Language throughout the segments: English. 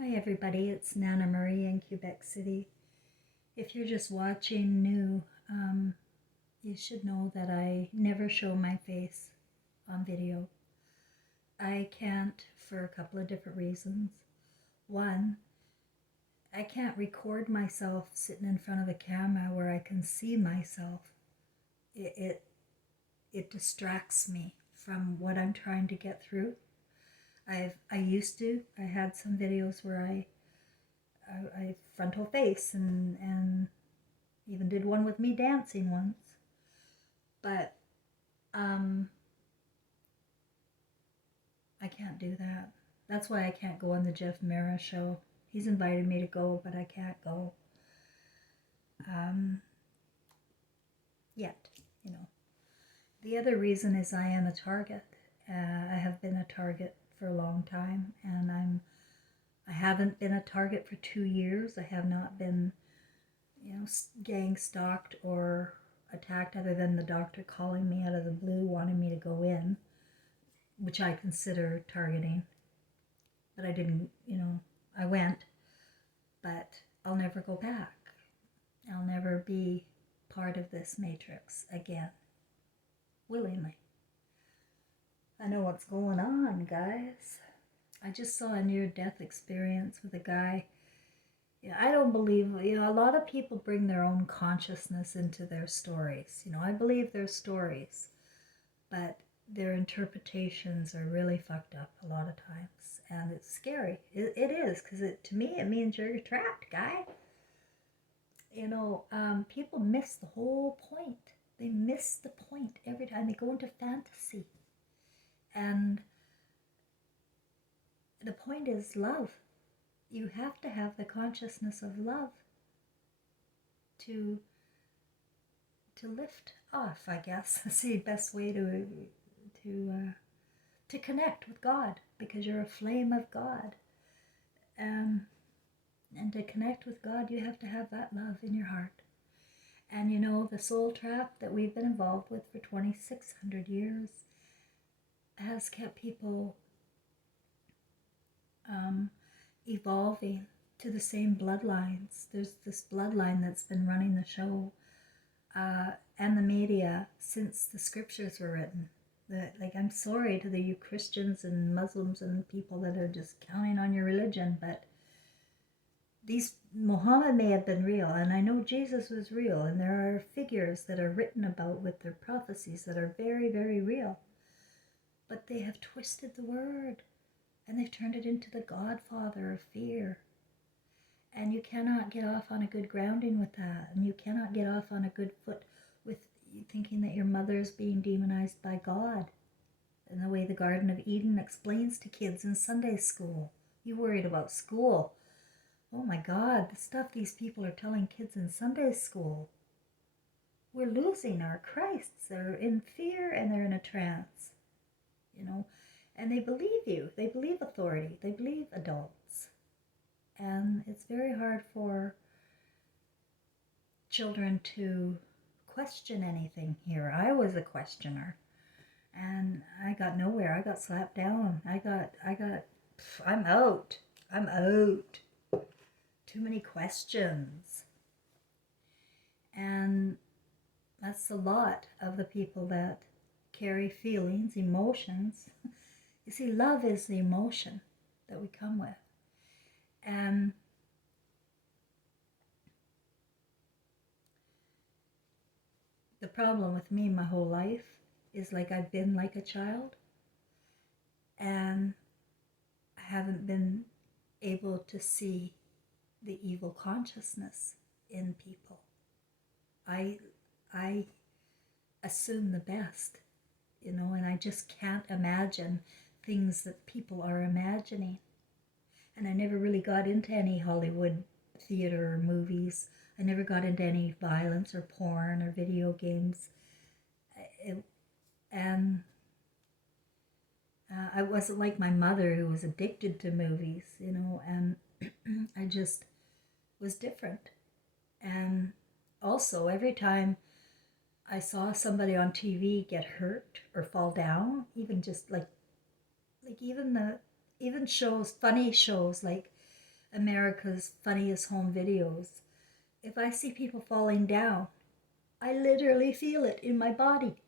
Hi everybody, it's Nana Marie in Quebec City. If you're just watching new, you should know that I never show my face on video. I can't for a couple of different reasons. One, I can't record myself sitting in front of the camera where I can see myself. It, it, it distracts me from what I'm trying to get through. I had some videos where I frontal face and even did one with me dancing once. But um, I can't do that. That's why I can't go on the Jeff Mara show. He's invited me to go, but I can't go um, yet. You know. The other reason is I am a target. I have been a target for a long time, and I haven't been a target for 2 years. I have not been, gang stalked or attacked, other than the doctor calling me out of the blue, wanting me to go in, which I consider targeting. But I didn't, I went, but I'll never go back. I'll never be part of this matrix again, willingly. I know what's going on, guys. I just saw a near-death experience with a guy. I don't believe, a lot of people bring their own consciousness into their stories. I believe their stories, but their interpretations are really fucked up a lot of times, and it's scary. It is, because to me it means you're trapped, guy. People miss the whole point. They miss the point every time they go into fantasy, and the point is love. You have to have the consciousness of love to lift off, I guess. That's the best way to connect with God, because you're a flame of God. And to connect with God, you have to have that love in your heart. And the soul trap that we've been involved with for 2,600 years has kept people evolving to the same bloodlines. There's this bloodline that's been running the show and the media since the scriptures were written. I'm sorry to the you Christians and Muslims and people that are just counting on your religion, but Muhammad may have been real, and I know Jesus was real, and there are figures that are written about with their prophecies that are very, very real. But they have twisted the word, and they've turned it into the godfather of fear. And you cannot get off on a good grounding with that, and you cannot get off on a good foot with thinking that your mother is being demonized by God. And the way the Garden of Eden explains to kids in Sunday school. You worried about school. Oh my God, the stuff these people are telling kids in Sunday school. We're losing our Christs. They're in fear and they're in a trance, and they believe you. They believe authority. They believe adults. And it's very hard for children to question anything here. I was a questioner, and I got nowhere. I got slapped down. I'm out. I'm out. Too many questions. And that's a lot of the people that carry feelings, emotions. You see, love is the emotion that we come with. And the problem with me my whole life is I've been like a child, and I haven't been able to see the evil consciousness in people. I assume the best, and I just can't imagine things that people are imagining. And I never really got into any Hollywood theater or movies. I never got into any violence or porn or video games. I wasn't like my mother, who was addicted to movies, and I just was different. And also, every time I saw somebody on TV get hurt or fall down, even just even shows, funny shows America's Funniest Home Videos. If I see people falling down, I literally feel it in my body.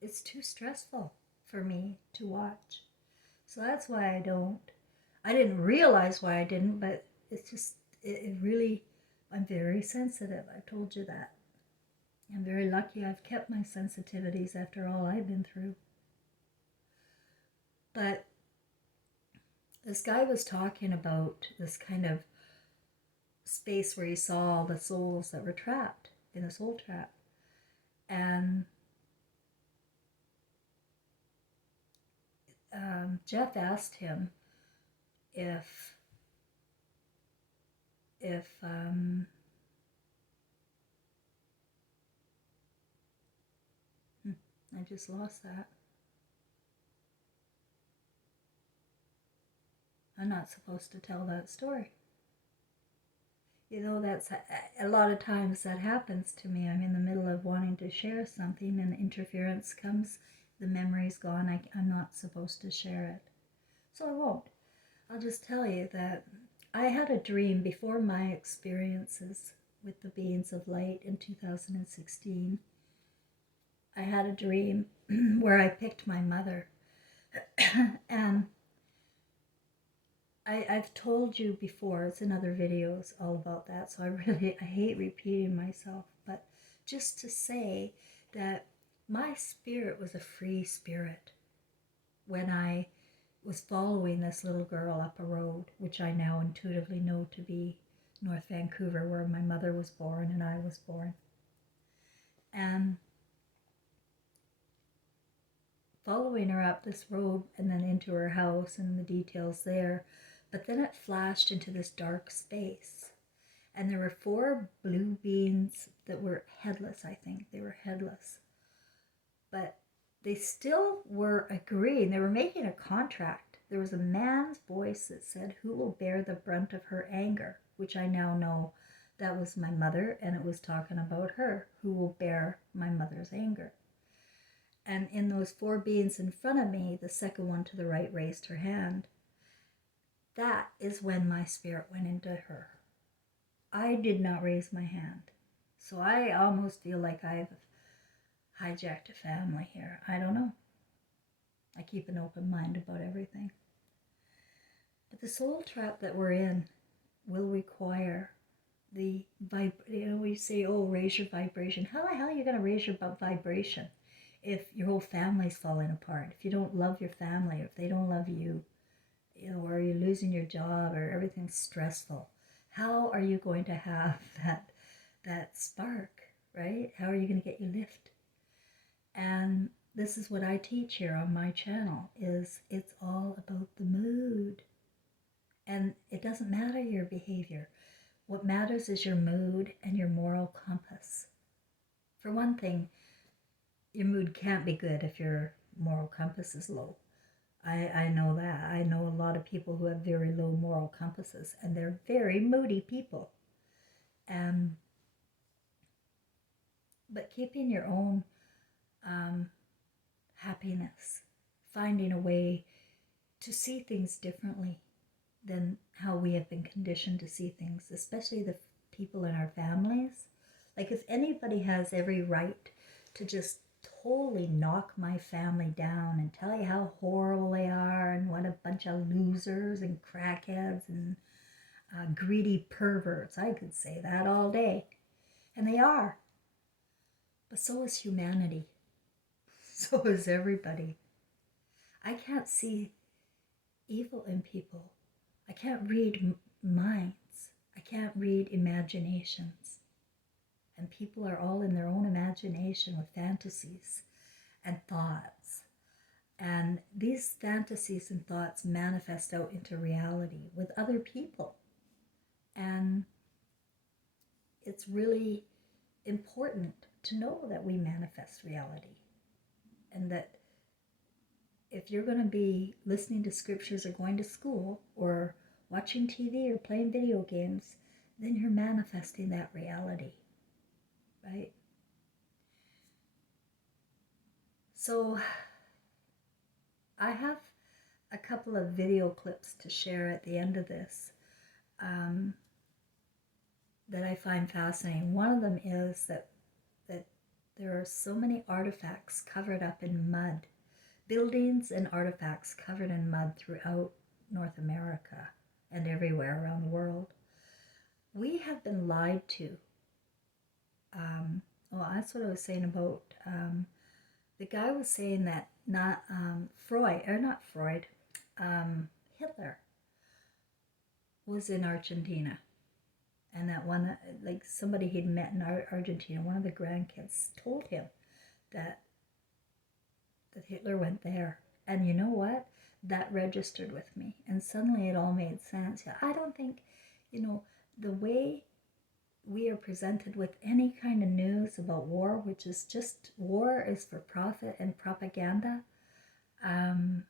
It's too stressful for me to watch. So that's why I don't. I didn't realize why I didn't, but it's just, it really, I'm very sensitive. I told you that. I'm very lucky I've kept my sensitivities after all I've been through. But this guy was talking about this kind of space where he saw all the souls that were trapped in a soul trap. And Jeff asked him if I just lost that. I'm not supposed to tell that story. You know, that's a lot of times that happens to me. I'm in the middle of wanting to share something and interference comes, the memory's gone, I'm not supposed to share it. So I won't. I'll just tell you that I had a dream before my experiences with the beings of light in 2016. I had a dream where I picked my mother. And I've told you before, it's in other videos all about that, so I hate repeating myself, but just to say that my spirit was a free spirit when I was following this little girl up a road, which I now intuitively know to be North Vancouver, where my mother was born and I was born. And following her up this road and then into her house and the details there, but then it flashed into this dark space. And there were 4 blue beings that were headless, I think. They were headless. But they still were agreeing. They were making a contract. There was a man's voice that said, "Who will bear the brunt of her anger?" Which I now know that was my mother, and it was talking about her. Who will bear my mother's anger? And in those 4 beings in front of me, the second one to the right raised her hand. That is when my spirit went into her. I did not raise my hand. So I almost feel like I've hijacked a family here. I don't know. I keep an open mind about everything. But the soul trap that we're in will require the we say, oh, raise your vibration. How the hell are you going to raise your vibration if your whole family's falling apart? If you don't love your family, or if they don't love you, or you're losing your job, or everything's stressful, how are you going to have that spark, right? How are you going to get your lift? And this is what I teach here on my channel, is it's all about the mood. And it doesn't matter your behavior. What matters is your mood and your moral compass. For one thing, your mood can't be good if your moral compass is low. I know that. I know a lot of people who have very low moral compasses, and they're very moody people. But keeping your own happiness, finding a way to see things differently than how we have been conditioned to see things, especially the people in our families. Like, if anybody has every right to just totally knock my family down and tell you how horrible they are and what a bunch of losers and crackheads and greedy perverts, I could say that all day. And they are. But so is humanity. So is everybody. I can't see evil in people. I can't read minds. I can't read imaginations. And people are all in their own imagination with fantasies and thoughts. And these fantasies and thoughts manifest out into reality with other people. And it's really important to know that we manifest reality. And that if you're going to be listening to scriptures or going to school or watching TV or playing video games, then you're manifesting that reality, right? So I have a couple of video clips to share at the end of this. um, that I find fascinating. One of them is that there are so many artifacts covered up in mud, buildings and artifacts covered in mud throughout North America and everywhere around the world. We have been lied to. Well, that's what I was saying about the guy was saying that not Freud, Hitler was in Argentina, and that one, like somebody he'd met in Argentina, one of the grandkids told him that Hitler went there. And you know what? That registered with me, and suddenly it all made sense. I don't think, the way we are presented with any kind of news about war, which is just war is for profit and propaganda, and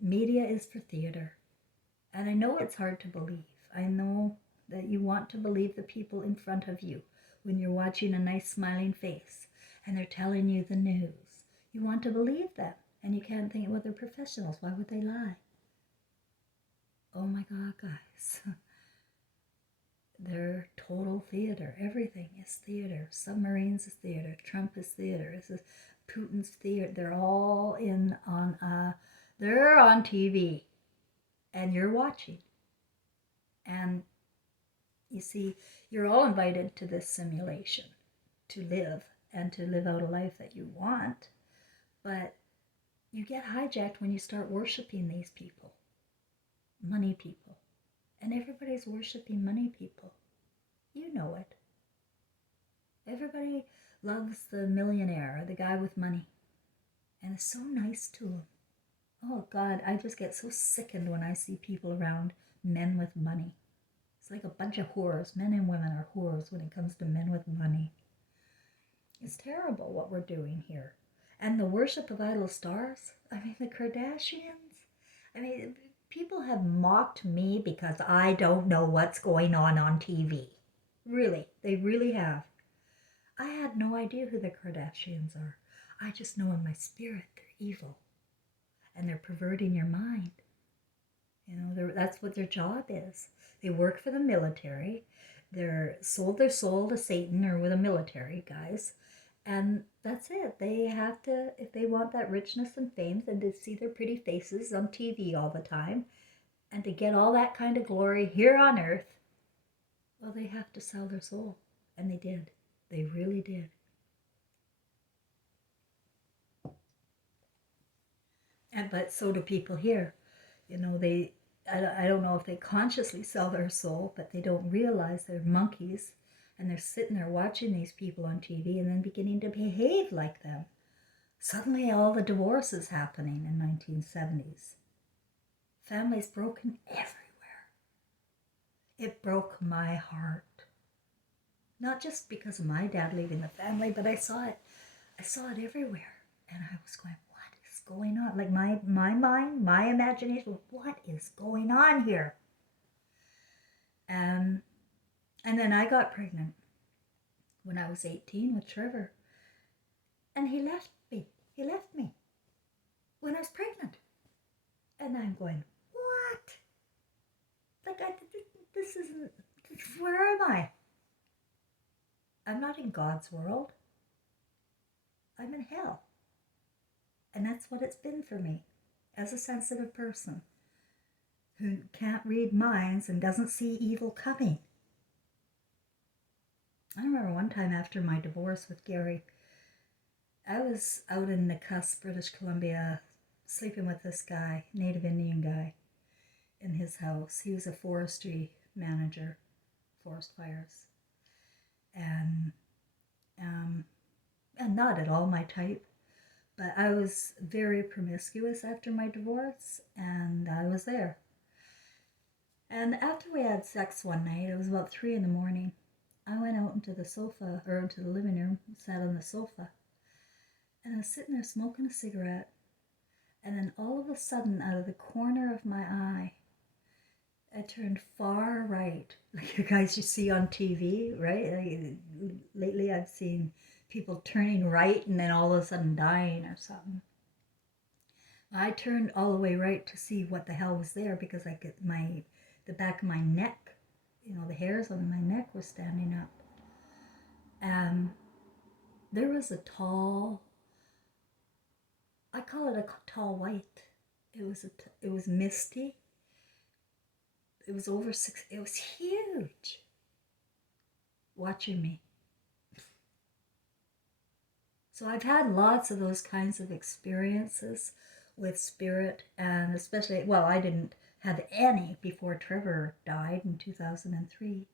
media is for theater. And I know it's hard to believe. I know that you want to believe the people in front of you when you're watching a nice smiling face and they're telling you the news. You want to believe them, and you can't think, well, they're professionals. Why would they lie? Oh my God, guys. They're total theater. Everything is theater. Submarines is theater. Trump is theater. This is Putin's theater. They're all they're on TV, and you're watching. And you see, you're all invited to this simulation to live and to live out a life that you want, but you get hijacked when you start worshiping these people, money people. And everybody's worshiping money people. You know it. Everybody loves the millionaire, the guy with money. And it's so nice to them. Oh God, I just get so sickened when I see people around men with money. It's like a bunch of whores. Men and women are whores when it comes to men with money. It's terrible what we're doing here. And the worship of idol stars. I mean, the Kardashians. I mean, people have mocked me because I don't know what's going on TV. Really, they really have. I had no idea who the Kardashians are. I just know in my spirit they're evil. And they're perverting your mind. That's what their job is. They work for the military. They're sold their soul to Satan or with the military guys. And that's it. They have to, if they want that richness and fame, then to see their pretty faces on TV all the time, and to get all that kind of glory here on earth, well, they have to sell their soul. And they did. They really did. But so do people here. I don't know if they consciously sell their soul, but they don't realize they're monkeys. And they're sitting there watching these people on TV and then beginning to behave like them. Suddenly all the divorces happening in 1970s. Families broken everywhere. It broke my heart. Not just because of my dad leaving the family, but I saw it everywhere. And I was going, what is going on? Like my mind, my imagination, what is going on here? And then I got pregnant when I was 18 with Trevor. And he left me. He left me when I was pregnant. And I'm going, what? Like, this isn't, where am I? I'm not in God's world. I'm in hell. And that's what it's been for me as a sensitive person who can't read minds and doesn't see evil coming. I remember one time after my divorce with Gary, I was out in Nakusp, British Columbia, sleeping with this guy, Native Indian guy, in his house. He was a forestry manager, forest fires. And not at all my type, but I was very promiscuous after my divorce, and I was there. And after we had sex one night, it was about 3 a.m, I went out into the sofa, or into the living room, sat on the sofa, and I was sitting there smoking a cigarette, and then all of a sudden, out of the corner of my eye, I turned far right, like you guys you see on TV, right? Lately I've seen people turning right and then all of a sudden dying or something. I turned all the way right to see what the hell was there, because my the back of my neck, the hairs on my neck were standing up. And there was a tall, I call it a tall white. It was misty. It was over 6. It was huge. Watching me. So I've had lots of those kinds of experiences with spirit, and especially, well, I didn't have any before Trevor died in 2003.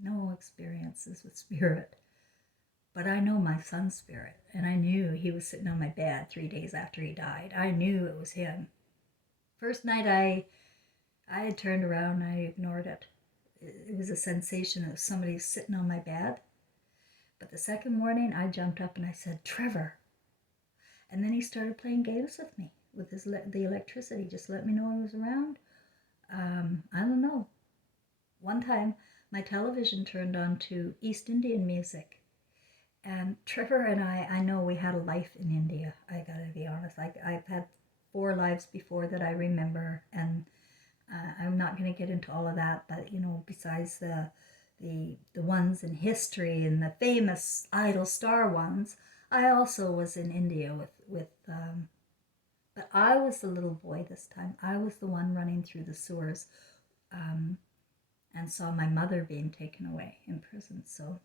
No experiences with spirit. But I know my son's spirit, and I knew he was sitting on my bed 3 days after he died. I knew it was him. First night I had turned around and I ignored it. It was a sensation of somebody sitting on my bed. But the second morning I jumped up and I said, Trevor. And then he started playing games with me, with the electricity, just let me know I was around. I don't know. One time my television turned on to East Indian music. And Trevor and I know we had a life in India. I gotta be honest. I've had 4 lives before that I remember, and I'm not going to get into all of that. But besides the ones in history and the famous idol star ones, I also was in India with. But I was the little boy this time. I was the one running through the sewers, and saw my mother being taken away in prison. So.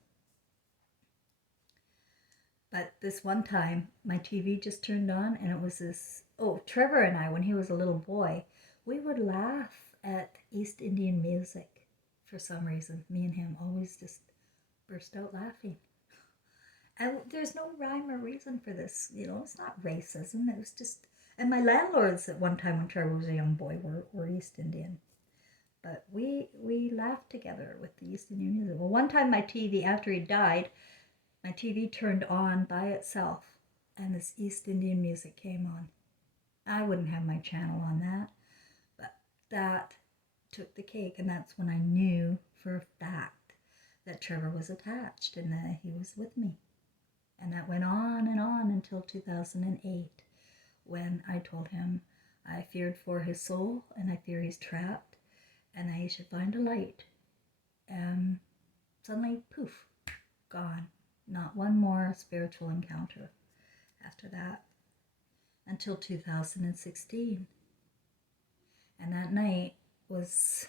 But this one time, my TV just turned on, and it was this. Oh, Trevor and I, when he was a little boy, we would laugh at East Indian music for some reason. Me and him always just burst out laughing. And there's no rhyme or reason for this. It's not racism. It was just. And my landlords at one time when Trevor was a young boy were East Indian. But we laughed together with the East Indian music. Well, one time my TV, after he died, my TV turned on by itself, and this East Indian music came on. I wouldn't have my channel on that, but that took the cake, and that's when I knew for a fact that Trevor was attached and that he was with me. And that went on and on until 2008, when I told him I feared for his soul, and I fear he's trapped, and that he should find a light. And suddenly, poof, gone. Not one more spiritual encounter after that until 2016. And that night was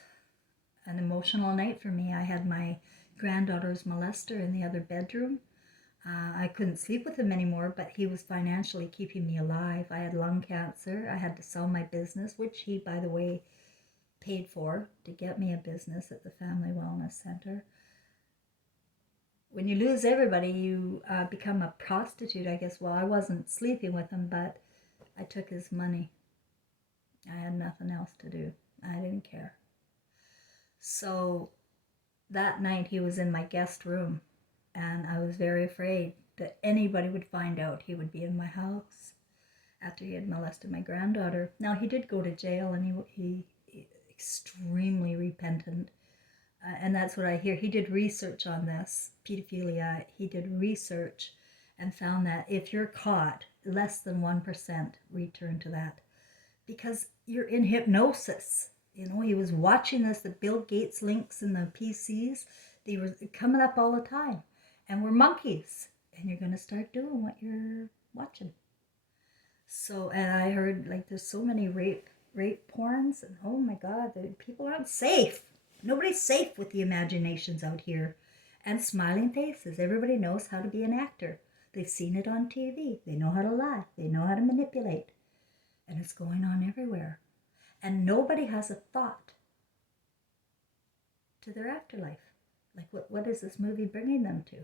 an emotional night for me. I had my granddaughter's molester in the other bedroom. I couldn't sleep with him anymore, but he was financially keeping me alive. I had lung cancer. I had to sell my business, which he, by the way, paid for to get me a business at the Family Wellness Center. When you lose everybody, you become a prostitute, I guess. Well, I wasn't sleeping with him, but I took his money. I had nothing else to do. I didn't care. So that night he was in my guest room, and I was very afraid that anybody would find out he would be in my house after he had molested my granddaughter. Now, he did go to jail, and he extremely repentant. And that's what I hear. He did research on this, pedophilia. He did research and found that if you're caught, less than 1% return to that. Because you're in hypnosis. He was watching this, the Bill Gates links in the PCs. They were coming up all the time. And we're monkeys. And you're going to start doing what you're watching. So, and I heard, there's so many rape porns. And oh my God, people aren't safe. Nobody's safe with the imaginations out here. And smiling faces. Everybody knows how to be an actor. They've seen it on TV. They know how to lie. They know how to manipulate. And it's going on everywhere. And nobody has a thought to their afterlife. What is this movie bringing them to?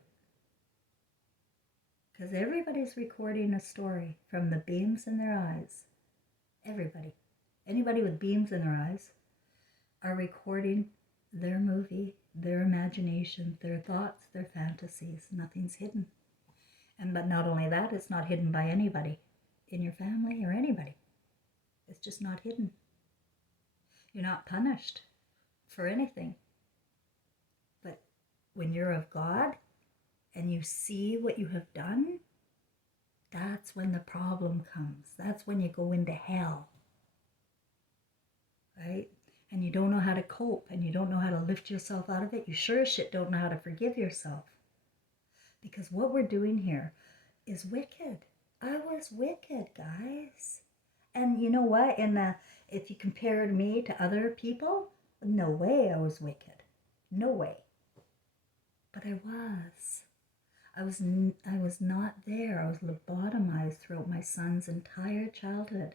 Because everybody's recording a story from the beams in their eyes. Everybody. Anybody with beams in their eyes are recording their movie, their imagination, their thoughts, their fantasies. Nothing's hidden. But not only that, it's not hidden by anybody in your family or anybody. It's just not hidden. You're not punished for anything. But when you're of God and you see what you have done, that's when the problem comes. That's when you go into hell. Right? and you don't know how to cope and you don't know how to lift yourself out of it, you sure as shit don't know how to forgive yourself. Because what we're doing here is wicked. I was wicked, guys. And you know what? If you compared me to other people, no way I was wicked. No way. But I was. I was not there. I was lobotomized throughout my son's entire childhood.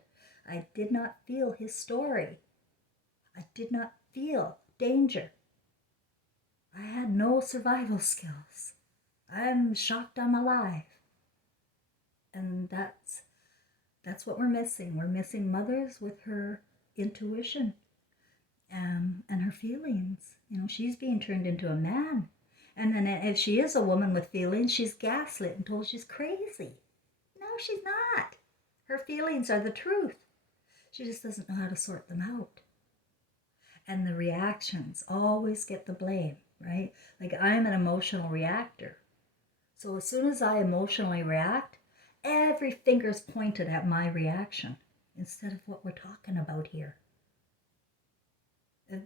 I did not feel his story. I did not feel danger. I had no survival skills. I'm shocked I'm alive. And that's what we're missing. We're missing mothers with her intuition and her feelings. She's being turned into a man. And then if she is a woman with feelings, she's gaslit and told she's crazy. No, she's not. Her feelings are the truth. She just doesn't know how to sort them out. And the reactions always get the blame, right? Like, I'm an emotional reactor. So as soon as I emotionally react, every finger's pointed at my reaction instead of what we're talking about here.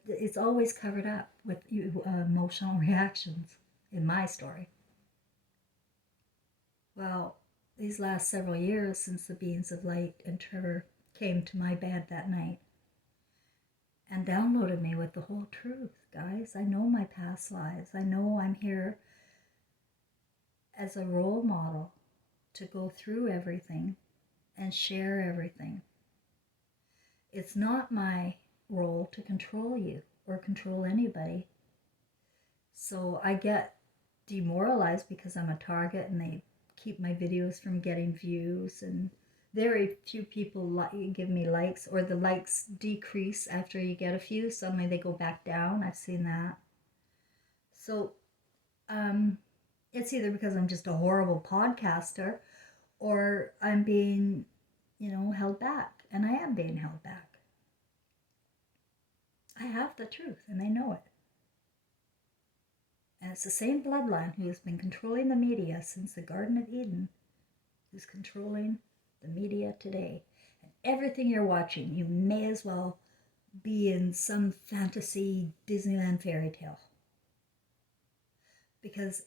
It's always covered up with emotional reactions in my story. Well, these last several years since the beings of light and Trevor came to my bed that night and downloaded me with the whole truth, guys, I know my past lives. I know I'm here as a role model to go through everything and share everything. It's not my role to control you or control anybody. So I get demoralized because I'm a target and they keep my videos from getting views, and very few people give me likes, or the likes decrease after you get a few. Suddenly they go back down. I've seen that. So it's either because I'm just a horrible podcaster or I'm being, held back. And I am being held back. I have the truth and they know it. And it's the same bloodline who has been controlling the media since the Garden of Eden who's controlling the media today. And everything you're watching, you may as well be in some fantasy Disneyland fairy tale. Because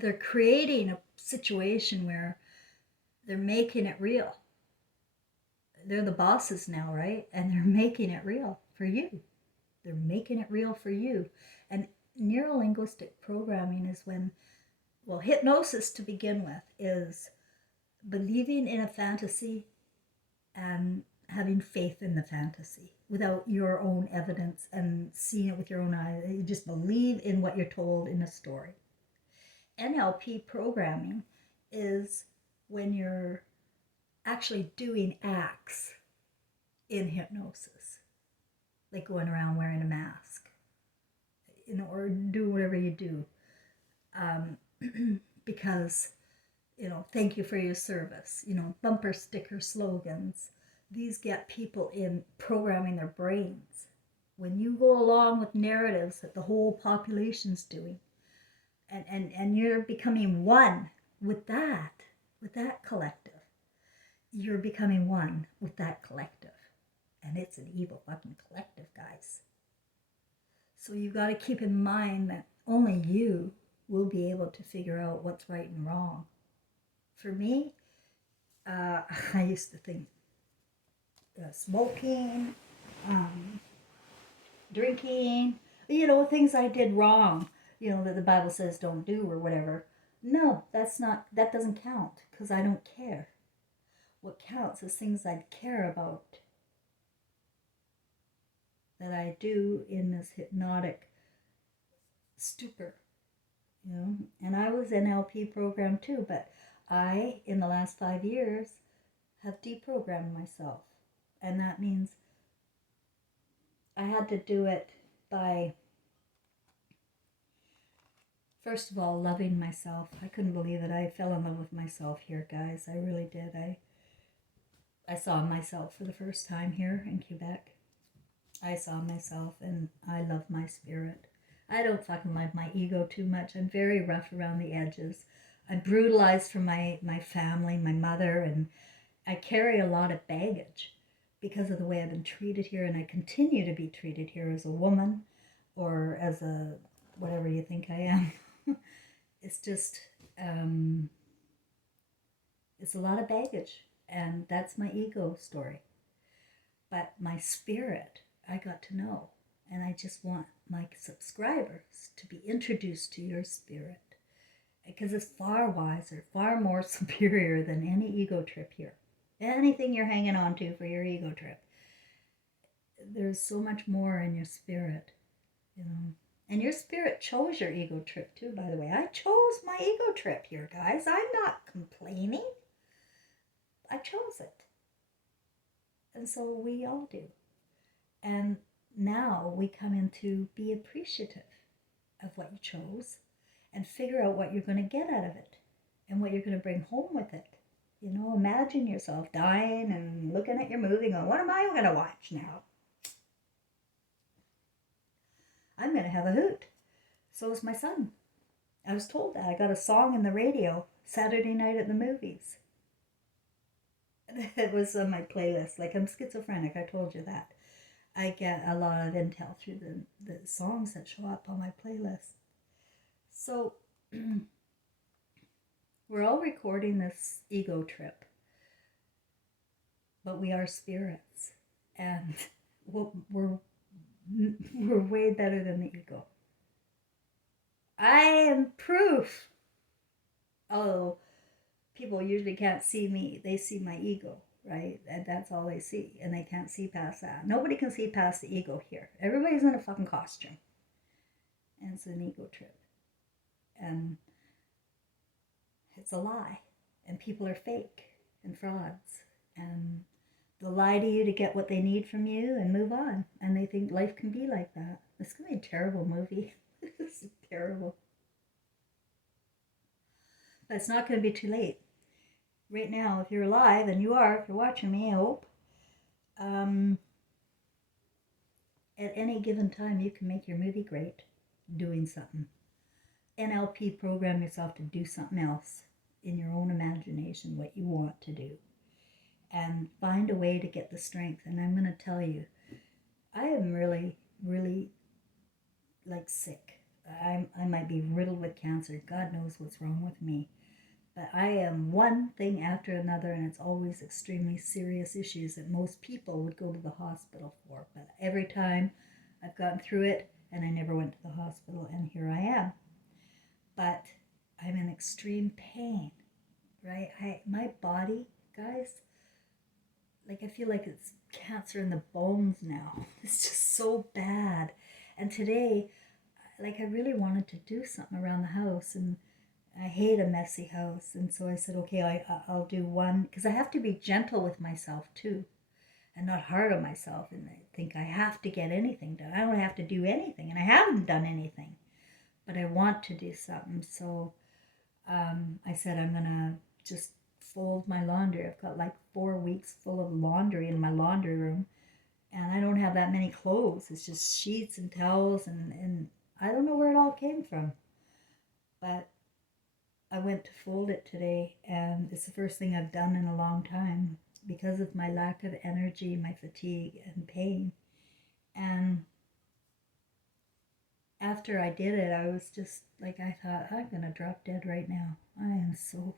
they're creating a situation where they're making it real. They're the bosses now, right? And they're making it real for you. They're making it real for you. And neuro-linguistic programming is hypnosis to begin with is believing in a fantasy and having faith in the fantasy without your own evidence and seeing it with your own eyes. You just believe in what you're told in a story. NLP programming is when you're actually doing acts in hypnosis, like going around wearing a mask, or do whatever you do, because, thank you for your service, bumper sticker slogans. These get people in programming their brains. When you go along with narratives that the whole population's doing, and you're becoming one with that collective, you're becoming one with that collective. And it's an evil fucking collective, guys. So you've got to keep in mind that only you will be able to figure out what's right and wrong. For me, I used to think smoking, drinking, things I did wrong, that the Bible says don't do or whatever. No, that doesn't count because I don't care. What counts is things I care about that I do in this hypnotic stupor, And I was NLP programmed too, but I, in the last 5 years, have deprogrammed myself. And that means I had to do it by, first of all, loving myself. I couldn't believe it. I fell in love with myself here, guys. I really did. I saw myself for the first time here in Quebec. I saw myself and I love my spirit. I don't fucking love my ego too much. I'm very rough around the edges. I'm brutalized from my family, my mother, and I carry a lot of baggage. because of the way I've been treated here, and I continue to be treated here as a woman or as a whatever you think I am. It's just, it's a lot of baggage, and that's my ego story. But my spirit, I got to know, and I just want my subscribers to be introduced to your spirit because it's far wiser, far more superior than any ego trip here. Anything you're hanging on to for your ego trip. There's so much more in your spirit, you know. And your spirit chose your ego trip too, by the way. I chose my ego trip here, guys. I'm not complaining. I chose it. And so we all do. And now we come into be appreciative of what you chose and figure out what you're going to get out of it and what you're going to bring home with it. You know, imagine yourself dying and looking at your movie going, what am I going to watch now? I'm going to have a hoot. So is my son. I was told that. I got a song in the radio Saturday night at the movies. It was on my playlist. Like, I'm schizophrenic, I told you that. I get a lot of intel through the songs that show up on my playlist. So, we're all recording this ego trip, but we are spirits, and we're way better than the ego. I am proof. Although people usually can't see me, they see my ego, right? And that's all they see, and they can't see past that. Nobody can see past the ego here. Everybody's in a fucking costume, and it's an ego trip, and it's a lie, and people are fake and frauds, and they'll lie to you to get what they need from you and move on, and they think life can be like that. It's gonna be a terrible movie. This is terrible, but it's not gonna be too late. Right now, if you're alive, and you are, if you're watching me, I hope, at any given time you can make your movie great doing something. NLP, program yourself to do something else in your own imagination, what you want to do, and find a way to get the strength. And I'm going to tell you, I am really, really like sick. I might be riddled with cancer. God knows what's wrong with me. But I am one thing after another, and it's always extremely serious issues that most people would go to the hospital for. But every time I've gotten through it, and I never went to the hospital, and here I am. But I'm in extreme pain, right? My body, guys, like I feel like it's cancer in the bones now. It's just so bad. And today, like I really wanted to do something around the house, and I hate a messy house. And so I said, okay, I'll do one, because I have to be gentle with myself too, and not hard on myself and I think I have to get anything done. I don't have to do anything, and I haven't done anything, but I want to do something. So I said I'm gonna just fold my laundry. I've got like 4 weeks full of laundry in my laundry room, and I don't have that many clothes. It's just sheets and towels, and I don't know where it all came from, but I went to fold it today, and it's the first thing I've done in a long time because of my lack of energy, my fatigue, and pain. And after I did it, I was just like, I thought, I'm going to drop dead right now. I am so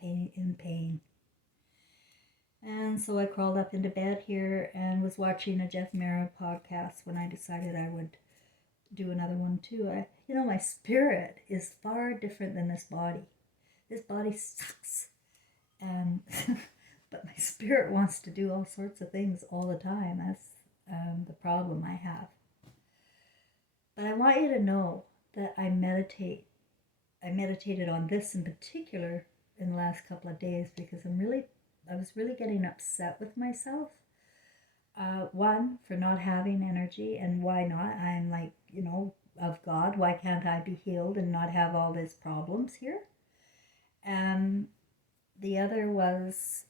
in pain. And so I crawled up into bed here and was watching a Jeff Mara podcast when I decided I would do another one too. My spirit is far different than this body. This body sucks. And but my spirit wants to do all sorts of things all the time. That's the problem I have. But I want you to know that I meditate. I meditated on this in particular in the last couple of days because I was really getting upset with myself. One, for not having energy, and why not? I'm like, of God, why can't I be healed and not have all these problems here? And the other was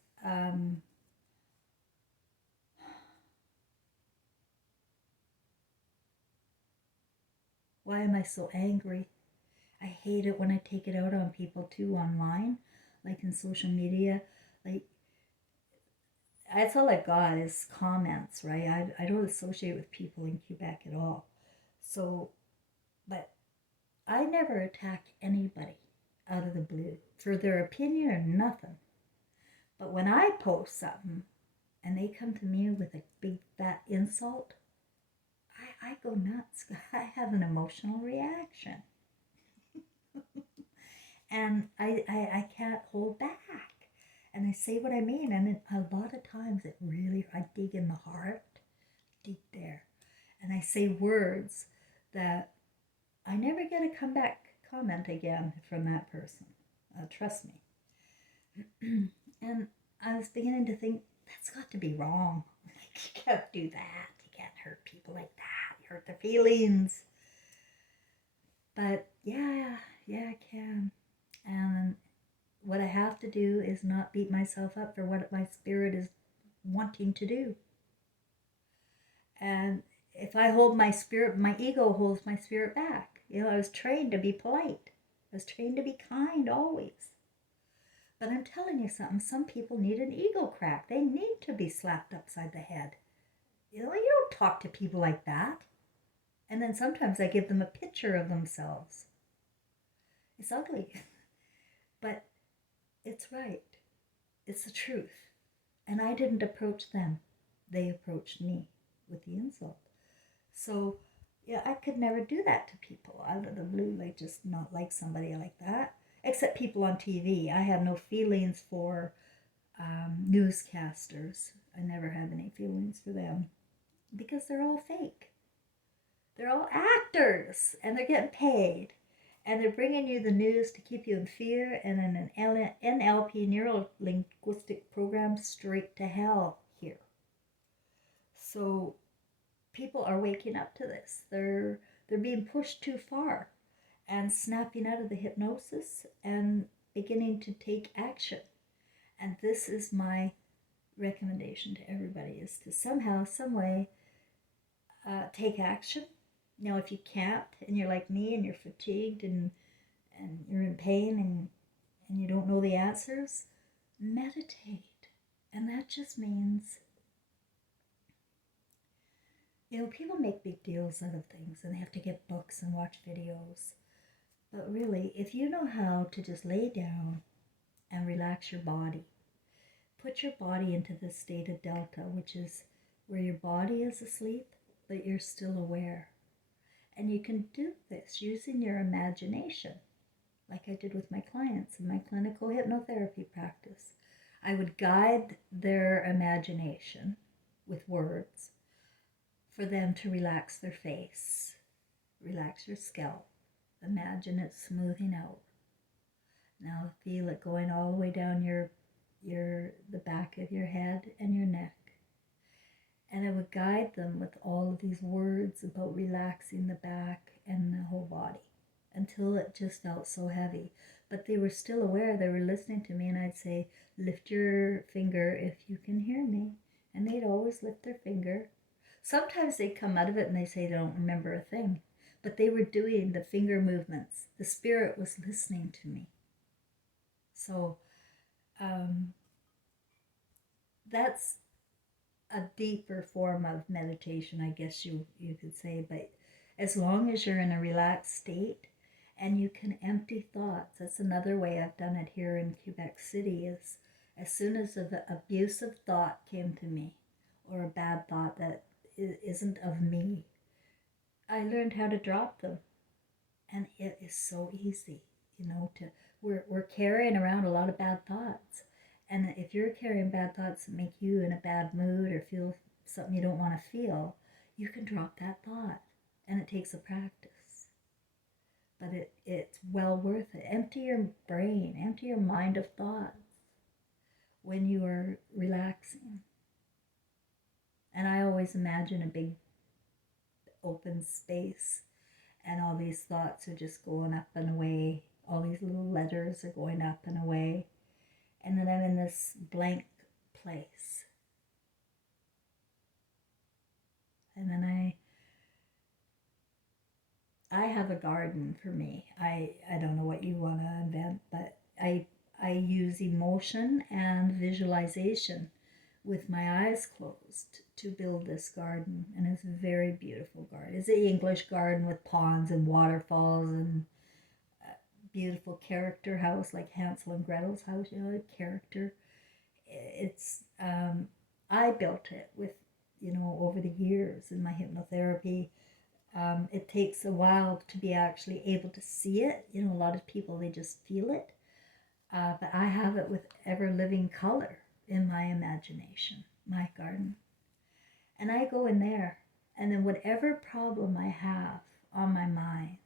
why am I so angry? I hate it when I take it out on people too online, like in social media. Like, That's all I got is comments, right? I don't associate with people in Quebec at all. So, but I never attack anybody out of the blue for their opinion or nothing. But when I post something and they come to me with a big fat insult, I go nuts. I have an emotional reaction. And I can't hold back. And I say what I mean. And a lot of times it really, I dig in the heart, deep there. And I say words that I never get a comeback comment again from that person. Trust me. And I was beginning to think, that's got to be wrong. Like, you can't do that. You can't hurt people like that. You hurt their feelings. But yeah, I can. And what I have to do is not beat myself up for what my spirit is wanting to do. And if I hold my spirit, my ego holds my spirit back. I was trained to be polite. I was trained to be kind always. But I'm telling you something, some people need an ego crack. They need to be slapped upside the head. You don't talk to people like that. And then sometimes I give them a picture of themselves. It's ugly. But it's right. It's the truth. And I didn't approach them. They approached me with the insult. So, yeah, I could never do that to people out of the blue, like just not like somebody like that. Except people on TV. I have no feelings for newscasters. I never have any feelings for them because they're all fake. They're all actors and they're getting paid. And they're bringing you the news to keep you in fear and in an NLP, neuro-linguistic program, straight to hell here. So people are waking up to this. They're being pushed too far and snapping out of the hypnosis and beginning to take action. And this is my recommendation to everybody, is to somehow, some way, take action. Now, if you can't, and you're like me, and you're fatigued, and you're in pain, and you don't know the answers, meditate. And that just means, people make big deals out of things, and they have to get books and watch videos. But really, if you know how to just lay down and relax your body, put your body into the state of delta, which is where your body is asleep, but you're still aware. And you can do this using your imagination, like I did with my clients in my clinical hypnotherapy practice. I would guide their imagination with words for them to relax their face, relax your scalp. Imagine it smoothing out. Now feel it going all the way down the back of your head and your neck. And I would guide them with all of these words about relaxing the back and the whole body until it just felt so heavy. But they were still aware, they were listening to me, and I'd say, lift your finger if you can hear me. And they'd always lift their finger. Sometimes they'd come out of it and they say they don't remember a thing. But they were doing the finger movements. The spirit was listening to me. So that's a deeper form of meditation, I guess you could say. But as long as you're in a relaxed state and you can empty thoughts, that's another way I've done it here in Quebec City, is as soon as an abusive thought came to me, or a bad thought that isn't of me, I learned how to drop them. And it is so easy, we're carrying around a lot of bad thoughts. And if you're carrying bad thoughts that make you in a bad mood or feel something you don't want to feel, you can drop that thought. And it takes a practice. But it's well worth it. Empty your brain, empty your mind of thoughts when you are relaxing. And I always imagine a big open space, and all these thoughts are just going up and away. All these little letters are going up and away. And then I'm in this blank place. And then I have a garden for me. I don't know what you want to invent, but I use emotion and visualization with my eyes closed to build this garden, and it's a very beautiful garden. It's an English garden with ponds and waterfalls and beautiful character house, like Hansel and Gretel's house, character. It's I built it with, over the years in my hypnotherapy. It takes a while to be actually able to see it. A lot of people, they just feel it. But I have it with ever living color in my imagination, my garden. And I go in there, and then whatever problem I have on my mind,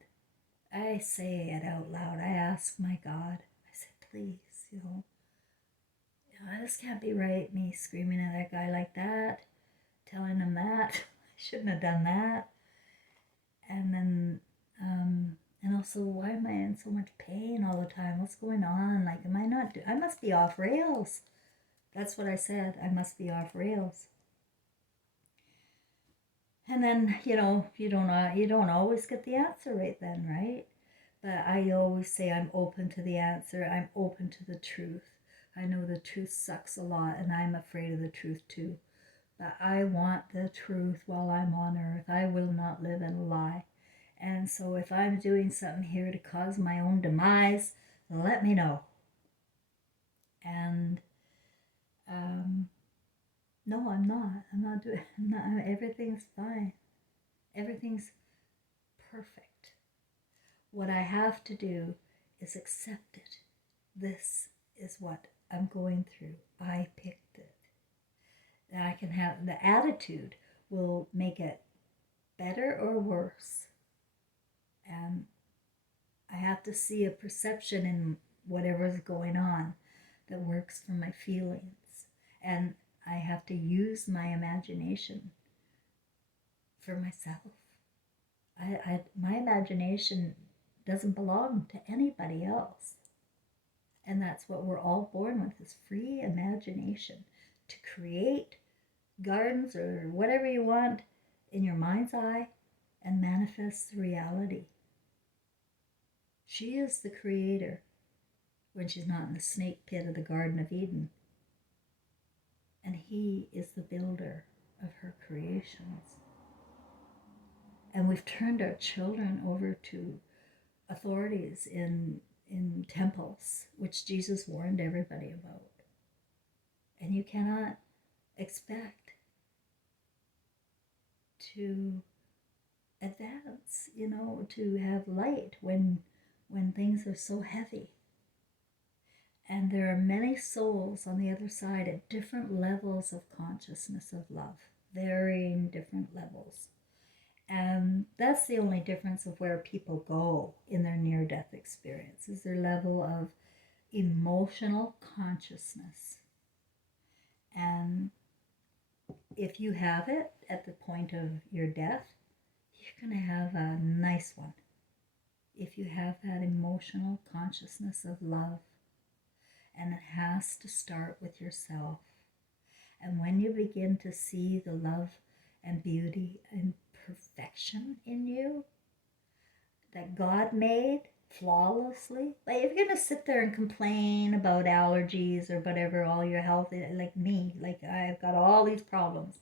I say it out loud. I ask my God, I say, please, this can't be right, me screaming at that guy like that, telling him that. I shouldn't have done that. And then, and also, why am I in so much pain all the time? What's going on? Like, am I not, I must be off rails. That's what I said. I must be off rails. And then, you don't always get the answer right then, right? But I always say I'm open to the answer. I'm open to the truth. I know the truth sucks a lot, and I'm afraid of the truth too. But I want the truth while I'm on earth. I will not live in a lie. And so if I'm doing something here to cause my own demise, let me know. And no, I'm not. I'm not doing. Everything's fine. Everything's perfect. What I have to do is accept it. This is what I'm going through. I picked it. And I can have the attitude will make it better or worse. And I have to see a perception in whatever's going on that works for my feelings. And I have to use my imagination for myself. My imagination doesn't belong to anybody else. And that's what we're all born with, is free imagination to create gardens or whatever you want in your mind's eye and manifest the reality. She is the creator when she's not in the snake pit of the Garden of Eden. And he is the builder of her creations. And we've turned our children over to authorities in temples, which Jesus warned everybody about. And you cannot expect to advance, to have light when things are so heavy. And there are many souls on the other side at different levels of consciousness of love, varying different levels. And that's the only difference of where people go in their near-death experience, is their level of emotional consciousness. And if you have it at the point of your death, you're going to have a nice one. If you have that emotional consciousness of love. And it has to start with yourself. And when you begin to see the love and beauty and perfection in you that God made flawlessly, like if you're going to sit there and complain about allergies or whatever, all your health, like me, like I've got all these problems.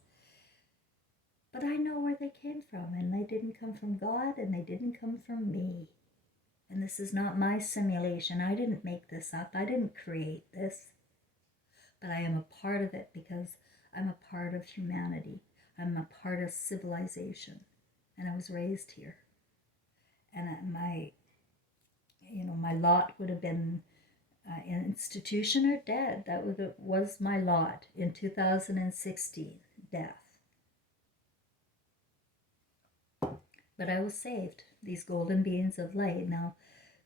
But I know where they came from, and they didn't come from God, and they didn't come from me. And this is not my simulation. I didn't make this up. I didn't create this. But I am a part of it because I'm a part of humanity. I'm a part of civilization. And I was raised here. And my lot would have been an institution or dead. That was my lot in 2016, death. But I was saved. These golden beings of light. Now,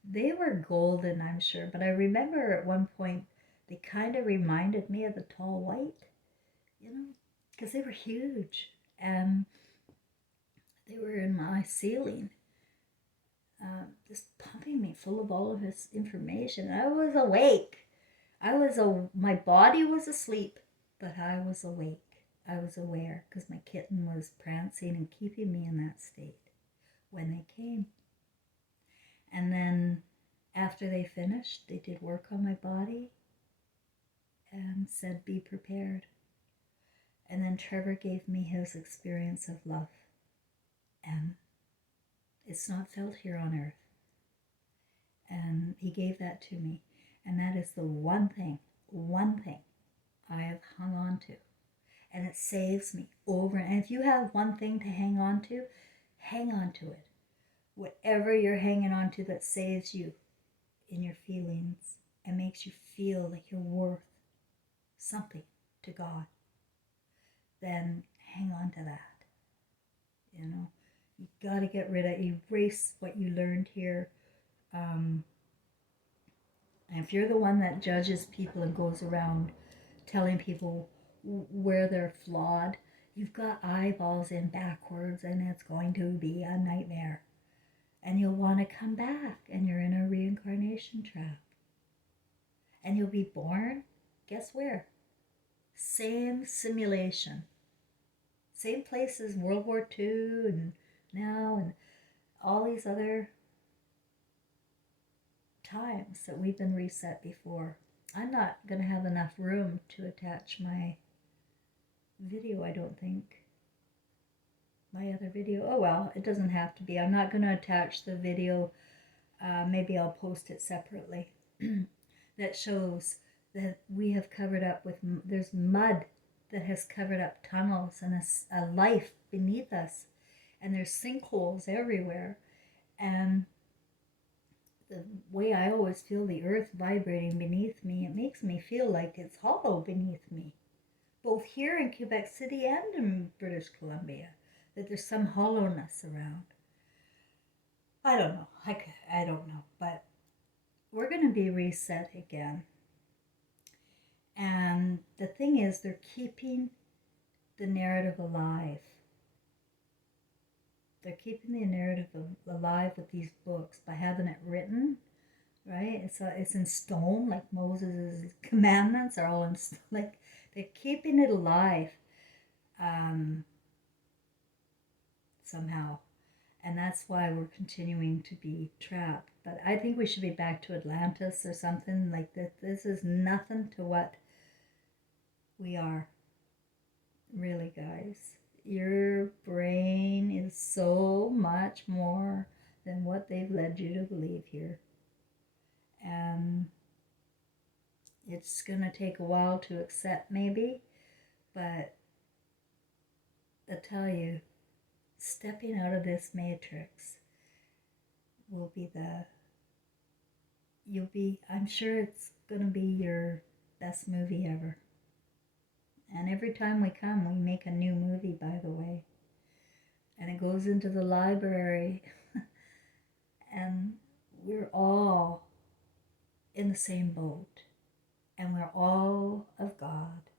they were golden, I'm sure, but I remember at one point they kind of reminded me of the tall white, because they were huge, and they were in my ceiling, just pumping me full of all of this information. I was awake. My body was asleep, but I was awake. I was aware because my kitten was prancing and keeping me in that state when they came. And then after they finished, they did work on my body and said, be prepared. And then Trevor gave me his experience of love. And it's not felt here on earth. And he gave that to me. And that is the one thing I have hung on to. And it saves me over. And if you have one thing to hang on to it. Whatever you're hanging on to that saves you in your feelings and makes you feel like you're worth something to God, then hang on to that. You know, you got to get rid of, erase what you learned here. And if you're the one that judges people and goes around telling people where they're flawed, you've got eyeballs in backwards, and it's going to be a nightmare. And you'll want to come back, and you're in a reincarnation trap. And you'll be born, guess where? Same simulation. Same place as World War II and now and all these other times that we've been reset before. I'm not going to have enough room to attach my video, I don't think. My other video. Oh well, it doesn't have to be. I'm not going to attach the video. Maybe I'll post it separately. That shows that we have covered up with, there's mud that has covered up tunnels and a life beneath us. And there's sinkholes everywhere. And the way I always feel the earth vibrating beneath me, it makes me feel like it's hollow beneath me. Both here in Quebec City and in British Columbia. That there's some hollowness around. I don't know. I don't know. But we're going to be reset again. And the thing is, they're keeping the narrative alive. They're keeping the narrative alive with these books by having it written, right? It's in stone, like Moses' commandments are all in stone. Like, they're keeping it alive somehow. And that's why we're continuing to be trapped. But I think we should be back to Atlantis or something like that. This is nothing to what we are. Really, guys. Your brain is so much more than what they've led you to believe here. And it's going to take a while to accept, maybe. But I tell you, stepping out of this matrix will be I'm sure it's going to be your best movie ever. And every time we come, we make a new movie, by the way. And it goes into the library. And we're all in the same boat. And we're all of God.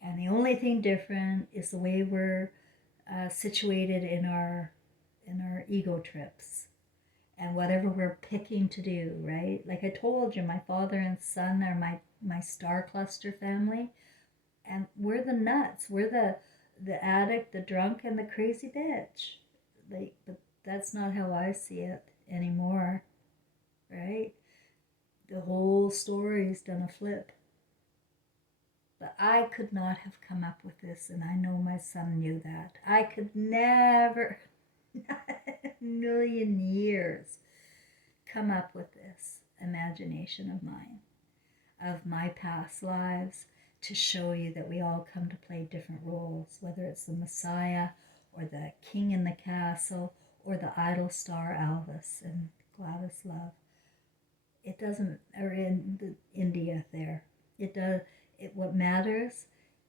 And the only thing different is the way we're situated in our ego trips. And whatever we're picking to do, right? Like I told you, my father and son are my star cluster family. And we're the nuts. We're the addict, the drunk, and the crazy bitch. But that's not how I see it anymore, right? The whole story's done a flip. But I could not have come up with this, and I know my son knew that. I could never, not a million years, come up with this imagination of mine, of my past lives, to show you that we all come to play different roles, whether it's the Messiah or the king in the castle or the idol star Elvis and Gladys Love. It doesn't, or in India there. What matters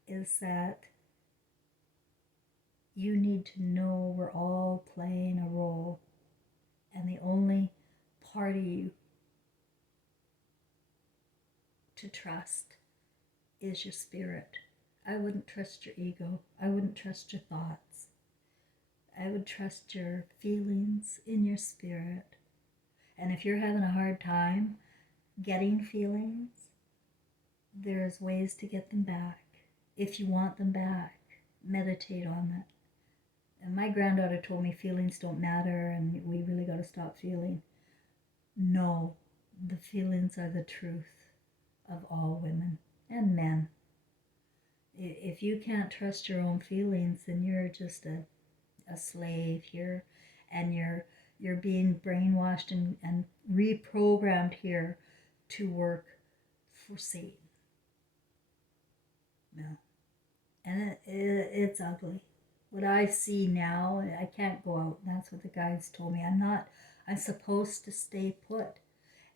is that you need to know we're all playing a role, and the only party to trust is your spirit. I wouldn't trust your ego. I wouldn't trust your thoughts. I would trust your feelings in your spirit. And if you're having a hard time getting feelings, there's ways to get them back. If you want them back, meditate on it. And my granddaughter told me feelings don't matter and we really got to stop feeling. No, the feelings are the truth of all women and men. If you can't trust your own feelings, then you're just a slave here, and you're being brainwashed and reprogrammed here to work for Satan. No. And it's ugly. What I see now, I can't go out. That's what the guides told me. I'm supposed to stay put.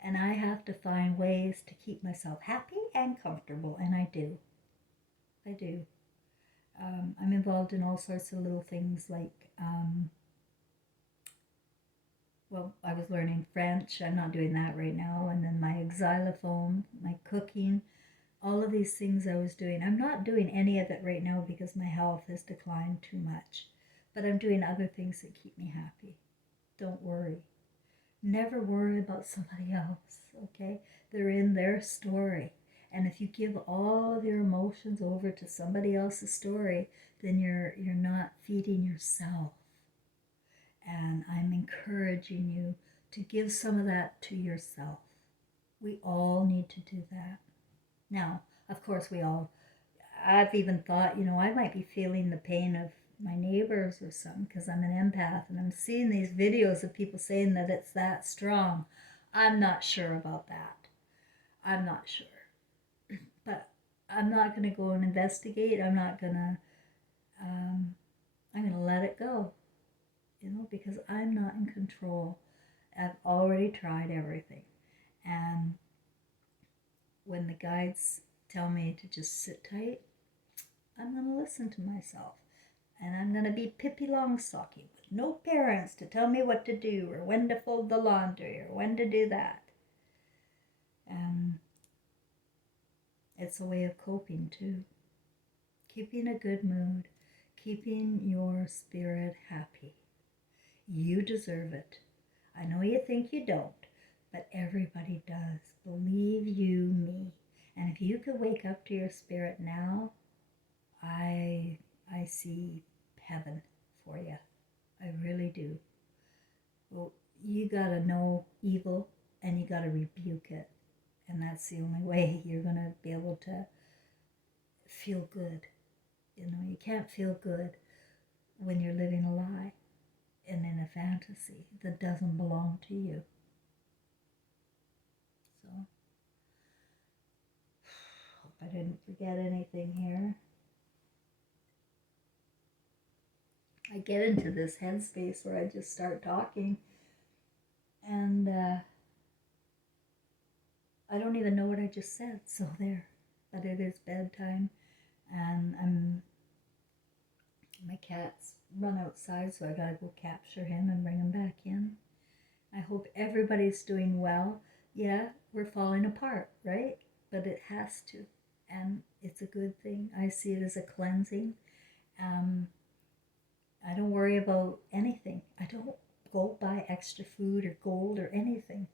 And I have to find ways to keep myself happy and comfortable. And I do. I do. I'm involved in all sorts of little things like, well, I was learning French. I'm not doing that right now. And then my xylophone, my cooking, all of these things I was doing. I'm not doing any of it right now because my health has declined too much. But I'm doing other things that keep me happy. Don't worry. Never worry about somebody else, okay? They're in their story. And if you give all of your emotions over to somebody else's story, then you're not feeding yourself. And I'm encouraging you to give some of that to yourself. We all need to do that. Now, of course, I've even thought, I might be feeling the pain of my neighbors or something because I'm an empath, and I'm seeing these videos of people saying that it's that strong. I'm not sure about that. I'm not sure. But I'm not going to go and investigate. I'm going to let it go, because I'm not in control. I've already tried everything. And when the guides tell me to just sit tight, I'm going to listen to myself. And I'm going to be Pippi Longstocking with no parents to tell me what to do or when to fold the laundry or when to do that. It's a way of coping too. Keeping a good mood, keeping your spirit happy. You deserve it. I know you think you don't, but everybody does. Believe you me. And if you could wake up to your spirit now, I see heaven for you. I really do. Well, you gotta know evil and you gotta rebuke it. And that's the only way you're gonna be able to feel good. You can't feel good when you're living a lie and in a fantasy that doesn't belong to you. So, hope I didn't forget anything here. I get into this headspace where I just start talking and I don't even know what I just said, so there. But it is bedtime and my cat's run outside, so I gotta go capture him and bring him back in. I hope everybody's doing well. Yeah, we're falling apart, right? But it has to, and it's a good thing. I see it as a cleansing. I don't worry about anything. I don't go buy extra food or gold or anything.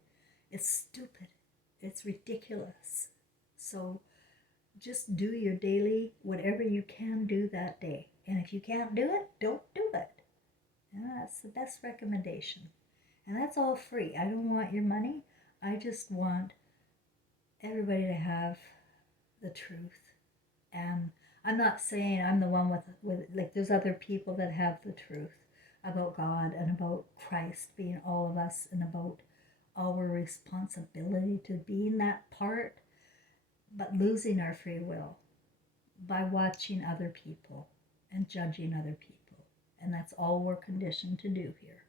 It's stupid. It's ridiculous. So just do your daily, whatever you can do that day. And if you can't do it, don't do it. And that's the best recommendation. And that's all free. I don't want your money. I just want everybody to have the truth. And I'm not saying I'm the one with like there's other people that have the truth about God and about Christ being all of us and about our responsibility to be in that part, but losing our free will by watching other people and judging other people. And that's all we're conditioned to do here.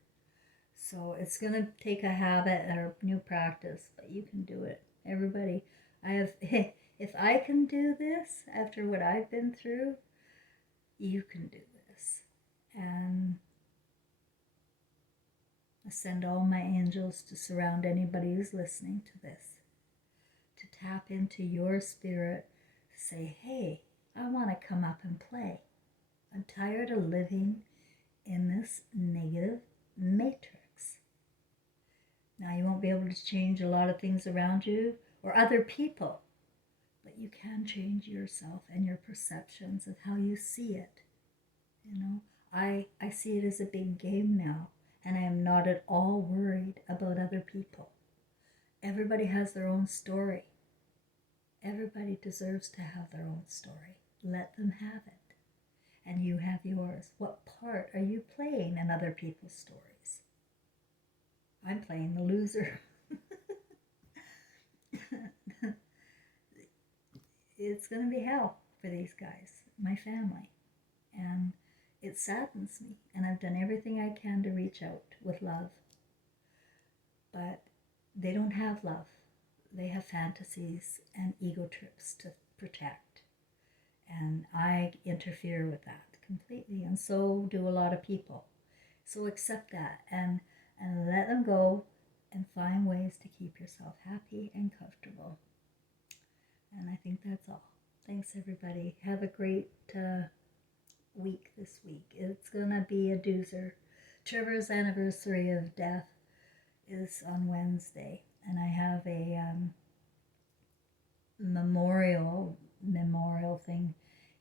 So it's going to take a habit or new practice, but you can do it. Everybody, if I can do this after what I've been through, you can do this. And I send all my angels to surround anybody who's listening to this, to tap into your spirit, say, hey, I want to come up and play. I'm tired of living in this negative matrix. Now, you won't be able to change a lot of things around you or other people, but you can change yourself and your perceptions of how you see it. I see it as a big game now, and I am not at all worried about other people. Everybody has their own story. Everybody deserves to have their own story. Let them have it. And you have yours. What part are you playing in other people's stories? I'm playing the loser. It's going to be hell for these guys, my family. And it saddens me. And I've done everything I can to reach out with love. But they don't have love. They have fantasies and ego trips to protect. And I interfere with that completely. And so do a lot of people. So accept that and let them go and find ways to keep yourself happy and comfortable. And I think that's all. Thanks, everybody. Have a great week this week. It's going to be a doozer. Trevor's anniversary of death is on Wednesday. And I have a memorial thing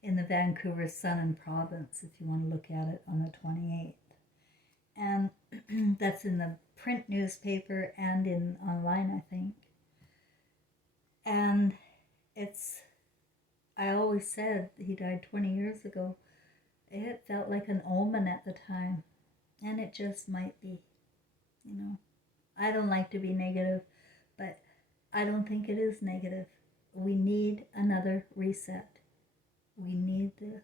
in the Vancouver Sun and Province, if you want to look at it, on the 28th. And that's in the print newspaper and in online, I think. And I always said he died 20 years ago. It felt like an omen at the time. And it just might be, I don't like to be negative, but I don't think it is negative. We need another reset. We need this.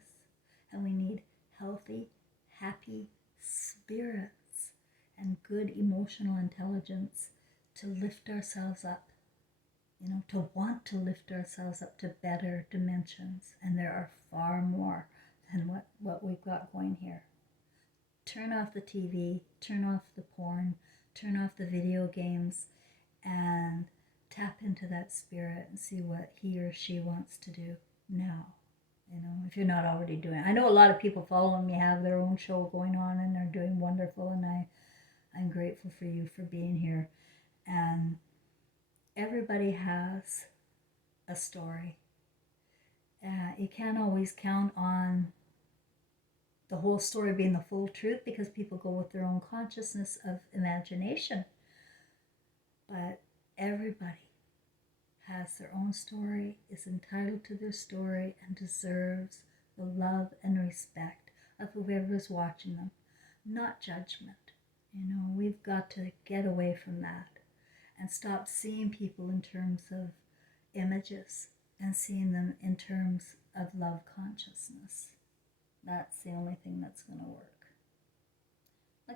And we need healthy, happy spirits and good emotional intelligence to lift ourselves up. To want to lift ourselves up to better dimensions. And there are far more than what we've got going here. Turn off the TV, turn off the porn, turn off the video games, and tap into that spirit and see what he or she wants to do now. If you're not already doing it. I know a lot of people following me have their own show going on and they're doing wonderful, and I'm grateful for you for being here. And everybody has a story. You can't always count on the whole story being the full truth because people go with their own consciousness of imagination. But everybody has their own story, is entitled to their story, and deserves the love and respect of whoever's watching them, not judgment. We've got to get away from that and stop seeing people in terms of images and seeing them in terms of love consciousness. That's the only thing that's going to work.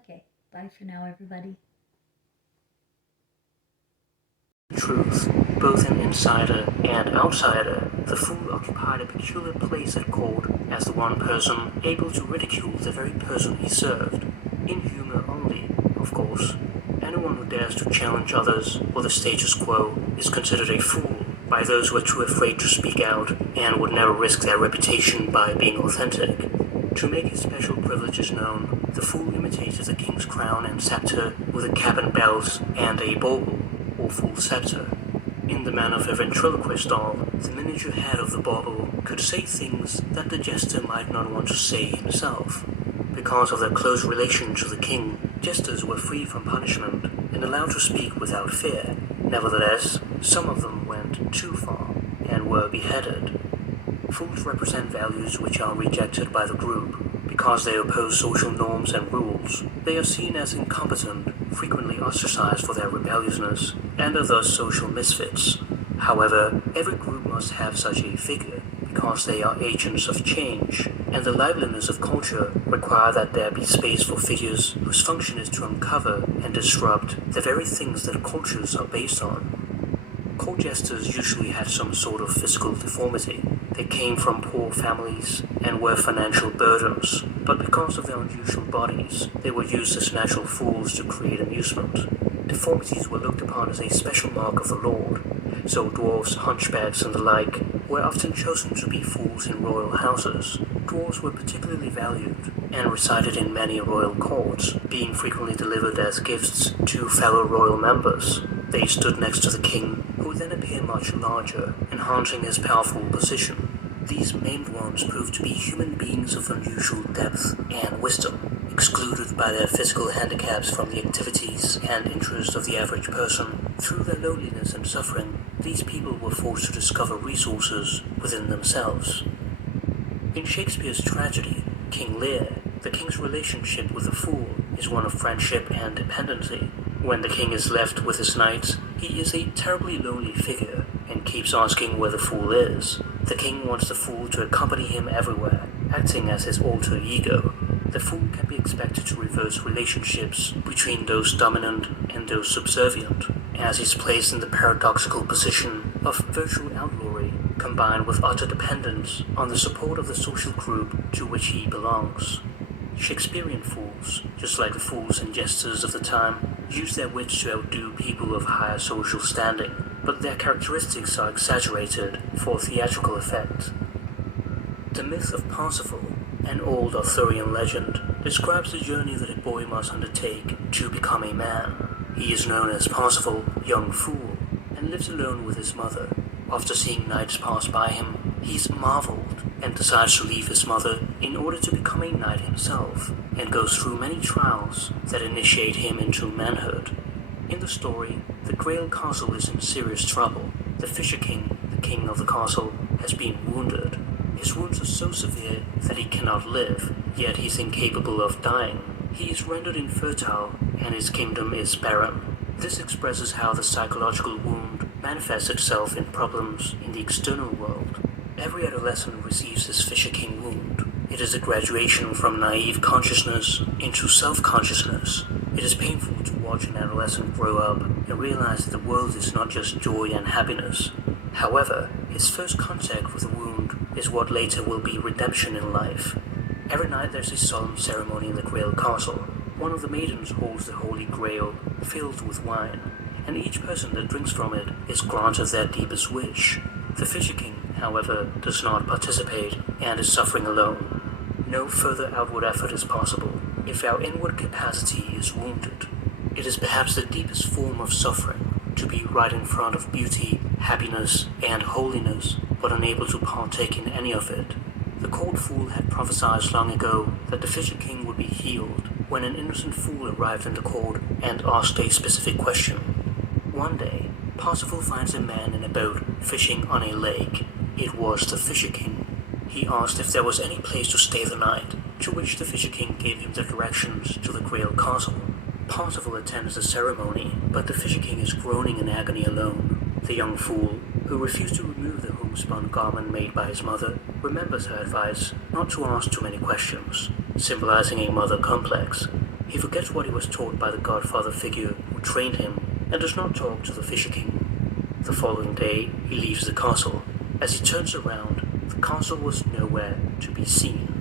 Okay, bye for now, everybody. Truth, both an insider and outsider, the fool occupied a peculiar place at court as the one person able to ridicule the very person he served. In humor only, of course. Anyone who dares to challenge others or the status quo is considered a fool by those who are too afraid to speak out and would never risk their reputation by being authentic. To make his special privileges known, the fool imitated the king's crown and scepter with a cap and bells and a bauble, or full scepter. In the manner of a ventriloquist doll, the miniature head of the bauble could say things that the jester might not want to say himself. Because of their close relation to the king, jesters were free from punishment and allowed to speak without fear. Nevertheless, some of them went too far and were beheaded. Fools represent values which are rejected by the group. Because they oppose social norms and rules, they are seen as incompetent, frequently ostracized for their rebelliousness, and are thus social misfits. However, every group must have such a figure, because they are agents of change, and the liveliness of culture require that there be space for figures whose function is to uncover and disrupt the very things that cultures are based on. Court jesters usually had some sort of physical deformity. They came from poor families and were financial burdens, but because of their unusual bodies, they were used as natural fools to create amusement. Deformities were looked upon as a special mark of the Lord, so dwarfs, hunchbacks, and the like were often chosen to be fools in royal houses. Dwarfs were particularly valued and resided in many royal courts, being frequently delivered as gifts to fellow royal members. They stood next to the king, who would then appear much larger, enhancing his powerful position. These maimed ones proved to be human beings of unusual depth and wisdom, excluded by their physical handicaps from the activities and interests of the average person. Through their loneliness and suffering, these people were forced to discover resources within themselves. In Shakespeare's tragedy, King Lear, the king's relationship with the fool is one of friendship and dependency. When the king is left with his knights, he is a terribly lonely figure and keeps asking where the fool is. The king wants the fool to accompany him everywhere, acting as his alter ego. The fool can be expected to reverse relationships between those dominant and those subservient, as he's placed in the paradoxical position of virtual outlawry combined with utter dependence on the support of the social group to which he belongs. Shakespearean fools, just like the fools and jesters of the time, use their wits to outdo people of higher social standing, but their characteristics are exaggerated for theatrical effect. The myth of Parsifal, an old Arthurian legend, describes the journey that a boy must undertake to become a man. He is known as Parsifal, young fool, and lives alone with his mother. After seeing knights pass by him, he's marveled and decides to leave his mother in order to become a knight himself, and goes through many trials that initiate him into manhood. In the story, the Grail Castle is in serious trouble. The Fisher King, the king of the castle, has been wounded. His wounds are so severe that he cannot live, yet he's incapable of dying. He is rendered infertile, and his kingdom is barren. This expresses how the psychological wound manifests itself in problems in the external world. Every adolescent receives his Fisher King wound. It is a graduation from naive consciousness into self-consciousness. It is painful to watch an adolescent grow up and realize that the world is not just joy and happiness. However, his first contact with the wound is what later will be redemption in life. Every night there's a solemn ceremony in the Grail Castle. One of the maidens holds the Holy Grail filled with wine, and each person that drinks from it is granted their deepest wish. The Fisher King, however, does not participate and is suffering alone. No further outward effort is possible if our inward capacity is wounded. It is perhaps the deepest form of suffering to be right in front of beauty, happiness, and holiness, but unable to partake in any of it. The court fool had prophesied long ago that the Fisher King would be healed when an innocent fool arrived in the court and asked a specific question. One day, Parsifal finds a man in a boat fishing on a lake. It was the Fisher King. He asked if there was any place to stay the night, to which the Fisher King gave him the directions to the Grail Castle. Parsifal attends the ceremony, but the Fisher King is groaning in agony alone. The young fool, who refused to remove the homespun garment made by his mother, remembers her advice not to ask too many questions, symbolizing a mother complex. He forgets what he was taught by the godfather figure who trained him, and does not talk to the Fisher King. The following day, he leaves the castle. As he turns around, the castle was nowhere to be seen.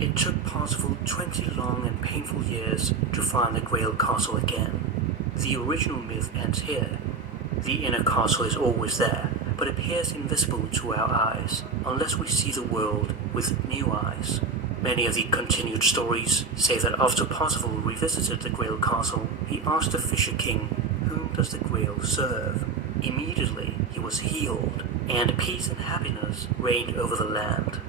It took Parsifal 20 long and painful years to find the Grail Castle again. The original myth ends here. The inner castle is always there, but appears invisible to our eyes, unless we see the world with new eyes. Many of the continued stories say that after Parsifal revisited the Grail Castle, he asked the Fisher King, "Whom does the Grail serve?" Immediately, he was healed, and peace and happiness reigned over the land.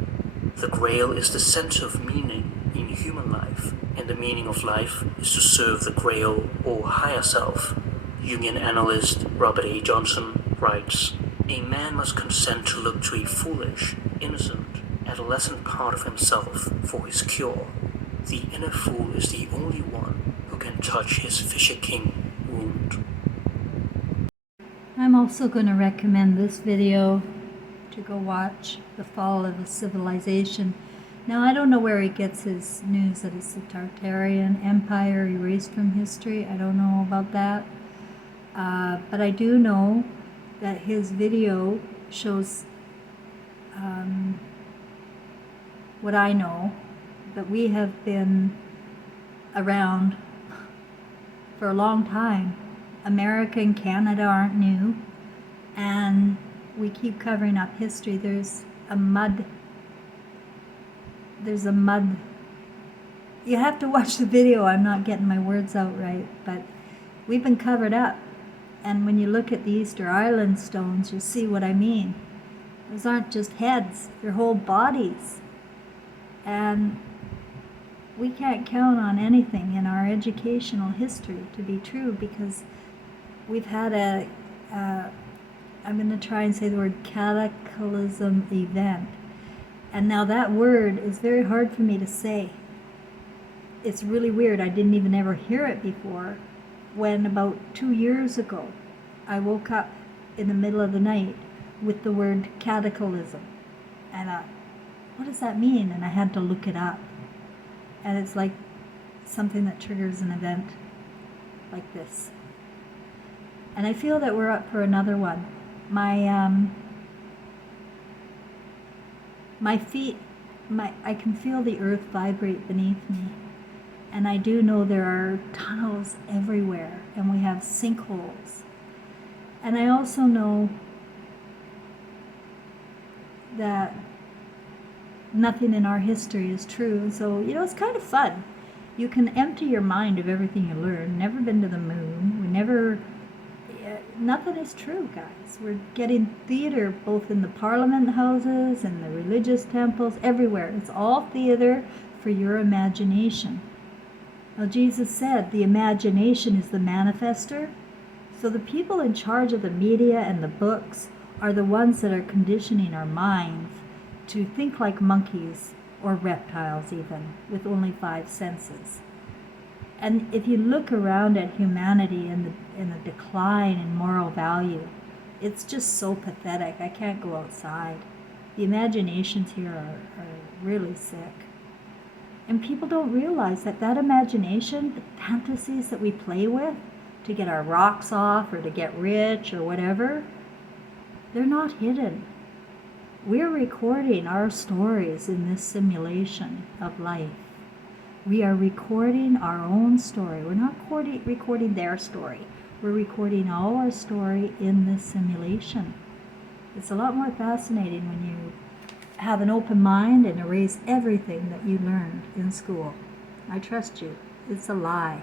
The Grail is the center of meaning in human life, and the meaning of life is to serve the Grail or higher self. Jungian analyst Robert A. Johnson writes, "A man must consent to look to a foolish, innocent, adolescent part of himself for his cure. The inner fool is the only one who can touch his Fisher King wound." I'm also going to recommend this video to go watch, The Fall of a Civilization. Now, I don't know where he gets his news that it's the Tartarian Empire erased from history. I don't know about that. But I do know that his video shows what I know, that we have been around for a long time. America and Canada aren't new, and we keep covering up history. There's a mud, you have to watch the video. I'm not getting my words out right, but we've been covered up. And when you look at the Easter Island stones, you'll see what I mean. Those aren't just heads, they're whole bodies. And we can't count on anything in our educational history to be true, because we've had I'm going to try and say the word cataclysm event. And now that word is very hard for me to say. It's really weird. I didn't even ever hear it before. When about 2 years ago, I woke up in the middle of the night with the word cataclysm. And what does that mean? And I had to look it up. And it's like something that triggers an event like this. And I feel that we're up for another one. My feet, I can feel the earth vibrate beneath me. And I do know there are tunnels everywhere, and we have sinkholes. And I also know that nothing in our history is true. So, it's kind of fun. You can empty your mind of everything you learn. Never been to the moon. Nothing is true, guys. We're getting theater both in the parliament houses and the religious temples, everywhere. It's all theater for your imagination. Now, Jesus said the imagination is the manifester. So the people in charge of the media and the books are the ones that are conditioning our minds to think like monkeys or reptiles even, with only 5 senses. And if you look around at humanity and the decline in moral value, it's just so pathetic. I can't go outside. The imaginations here are really sick. And people don't realize that imagination, the fantasies that we play with to get our rocks off or to get rich or whatever, they're not hidden. We're recording our stories in this simulation of life. We are recording our own story. We're not recording their story. We're recording all our story in this simulation. It's a lot more fascinating when you have an open mind and erase everything that you learned in school. I trust you. It's a lie.